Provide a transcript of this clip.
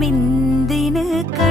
മിന്തിന് ക